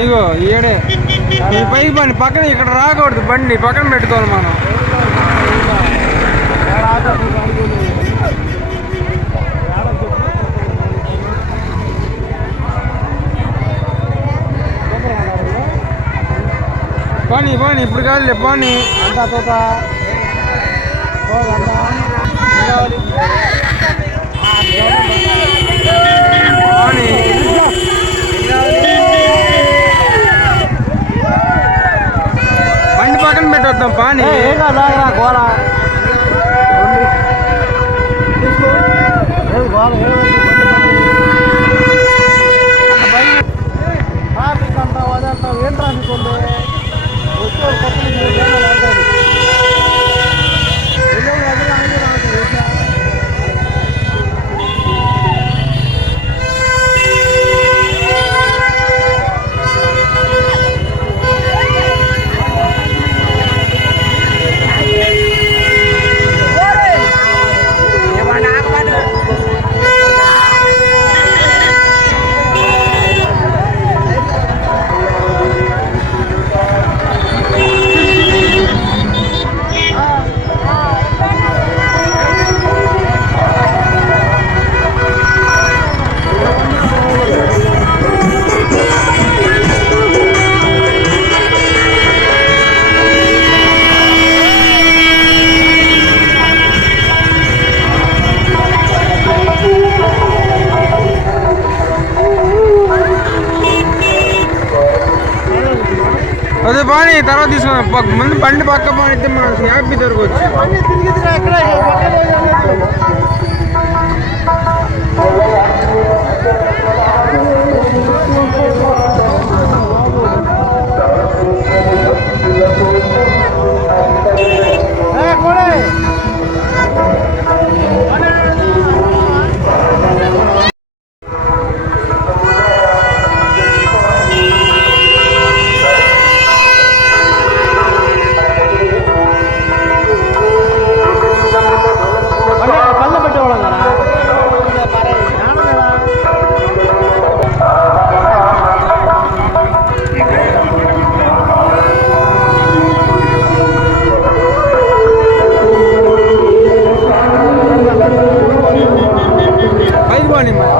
ఇగో ఈడే ఈ పైకి బండి పక్కన ఇక్కడ రాకూడదు, బండి పక్కన పెట్టుకోవాలి మనం. పోనీ పోనీ ఇప్పుడు కాదులే పోనీ. అంతా తోట బండి పక్కన పెట్టొద్దాం పానీ. గోళ ట్రాఫిక్ అంతా వదంతా ఏం ట్రాఫిక్ ఉంది. వచ్చే కొత్త అదే బాగా తర్వాత తీసుకున్నాం. ముందు బండి పక్క బాగా మనం హ్యాపీ దొరకవచ్చు.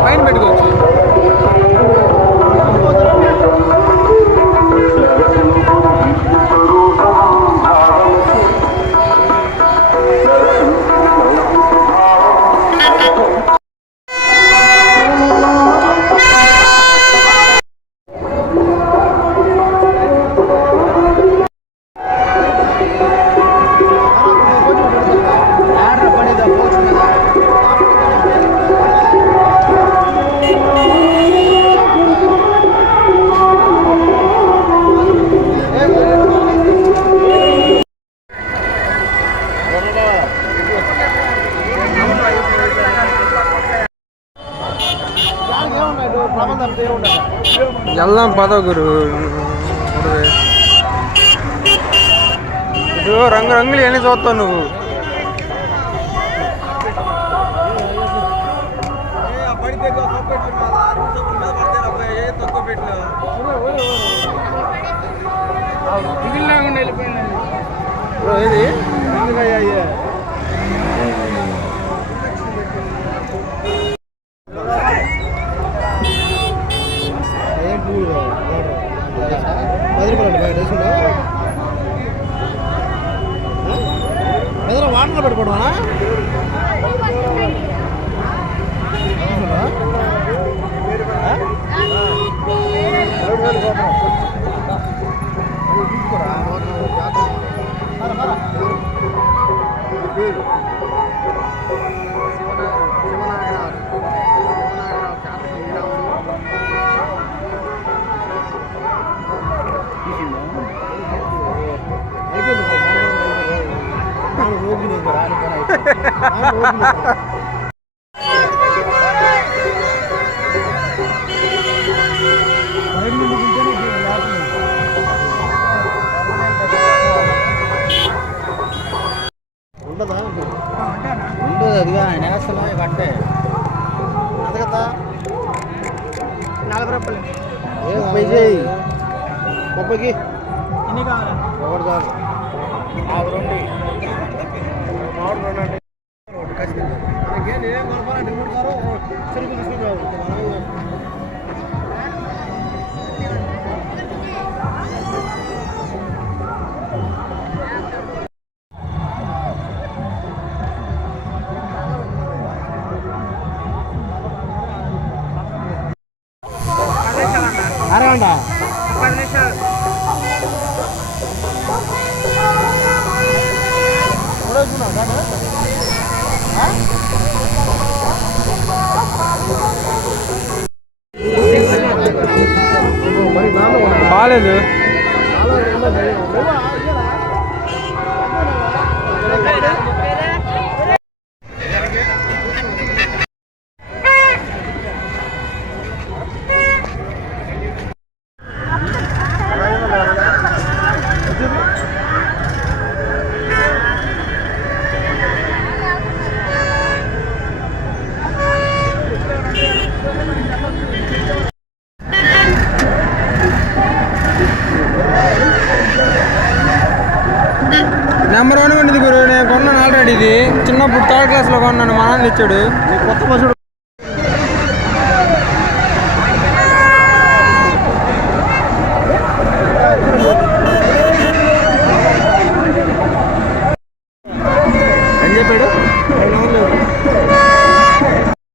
పైన పెట్టుకోవచ్చు. వెళ్దాం పదో గురు. ఇటు రంగు రంగులు ఎన్ని చూస్తావు నువ్వు. ఏది వాటర్ పెట్టుకోవడం ఉండదు అదిగా నేస్తలా కట్టే అది కదా 40 రూపాయలు ముప్పైకి ఎన్ని కావాలి? ఒకటి చాలు. రెండు మామిడి రెండు అంటే ఖచ్చితంగా నేనేం కొనుక్కోవాలంటే మూడు సార్లు చెరుకు తీసుకుని అరగంట 10 నిమిషాలు. బాగాలేదు. నెంబర్ 1 ఉండేది గురు. నేను కొన్నాను ఆల్రెడీ. ఇది చిన్నప్పుడు 3rd క్లాస్లో కొన్నాను. మా నాన్న ఇచ్చాడు. కొత్త బస్సు